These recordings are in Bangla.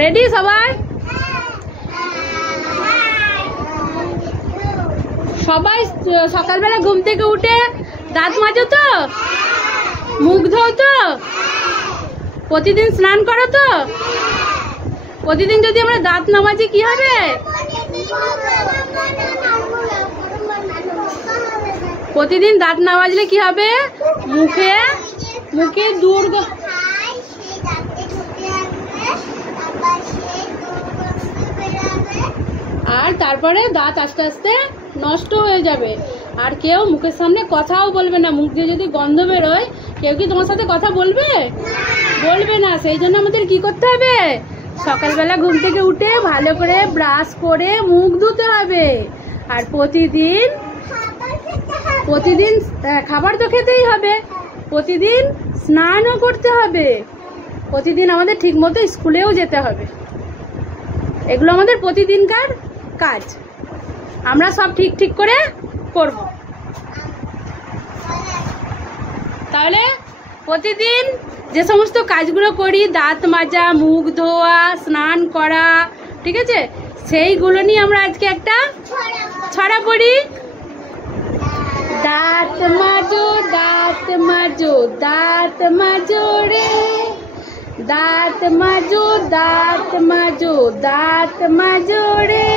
রেডি সবাই? সবাই সকালবেলা ঘুম থেকে উঠে দাঁত মাজো তো, মুখ ধোও তো, প্রতিদিন স্নান করো তো? প্রতিদিন যদি আমরা দাঁত না মাজি কি হবে? প্রতিদিন দাঁত না মাজলে কি হবে? মুখে মুখে দুর্গন্ধ, আর তারপরে দাঁত আস্তে আস্তে নষ্ট হয়ে যাবে। আর কেউ মুখের সামনে কথাও বলবে না। মুখ দিয়ে যদি গন্ধ বেরোয়, কেউ কি তোমার সাথে কথা বলবে? বলবে না। সেই জন্য আমাদের কি করতে হবে? সকালবেলা ঘুম থেকে উঠে ভালো করে ব্রাশ করে মুখ ধুতে হবে। আর প্রতিদিন খাবার তো খেতেই হবে, প্রতিদিন স্নানও করতে হবে, প্রতিদিন আমাদের ঠিক মতো স্কুলেও যেতে হবে। এগুলো আমাদের প্রতিদিনকার কাজ, আমরা সব ঠিক করে করব। তাহলে প্রতিদিন যে সমস্ত কাজগুলো করি, দাঁত মাজা, মুখ ধোয়া, স্নান করা, ঠিক আছে, সেইগুলো নিয়ে আমরা আজকে একটা ছড়া পড়ি। দাঁত মাজো, দাঁত মাজো, দাঁত মাজো রে, দাঁত মাজো, দাঁত মাজো, দাঁত মাজো রে।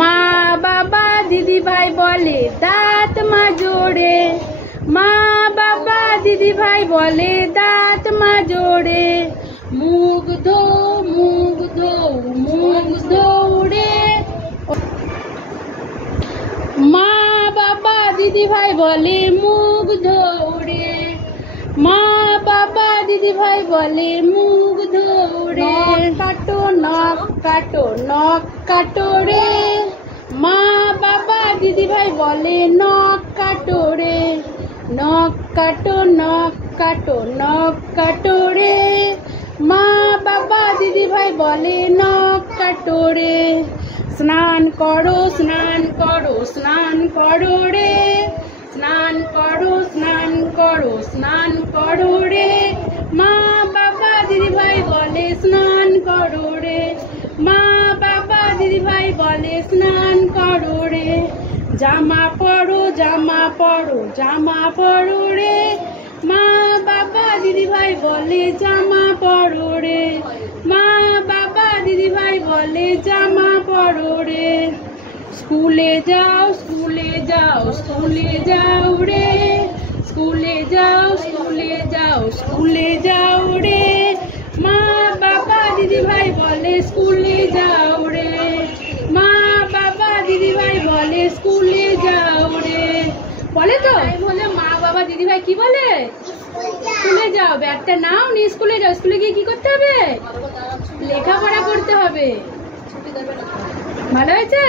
মা বাবা দিদি ভাই বলে দাঁত মাজো রে, মা বাবা দিদি ভাই বলে দাঁত মাজো রে। মুখ ধো, মুখ ধো, মুখ ধো রে। মা বাবা দিদি ভাই বলে মুখ ধো রে, মা বাবা দিদি ভাই বলে মুখ ধো রে। কাটো নখ কাটো, নখ কাটো রে, মা বাবা দিদি ভাই বলে নখ কাটো রে। নখ কাটো, নখ কাটো, নখ কাটো রে, মা বাবা দিদি ভাই বলে নখ কাটো রে। স্নান করো, স্নান করো, স্নান করো রে, স্নান করো, স্নান করো, স্নান করো রে, মা বাবা দিদি ভাই বলে স্নান করো রে, মা বাবা দিদি ভাই বলে স্নান করো রে। জামা পরো, জামা পরো, জামা পরো রে, মা বাবা দিদি ভাই বলে জামা পরো রে, মা বাবা দিদি ভাই বলে জামা পরো রে। স্কুলে যাও, স্কুলে যাও, স্কুলে যাও রে, স্কুলে যাও, স্কুলে যাও, স্কুলে যাও রে, মা বাবা দিদি ভাই বলে স্কুলে যাও রে, মা বাবা দিদি ভাই বলে স্কুলে যাও রে। বলে তো বলে মা বাবা দিদি ভাই কি বলে? স্কুলে যাও। ব্যাগটা নাও, নিয়ে স্কুলে যাও। স্কুলে গিয়ে কি করতে হবে? লেখাপড়া করতে হবে। ভালো হয়েছে?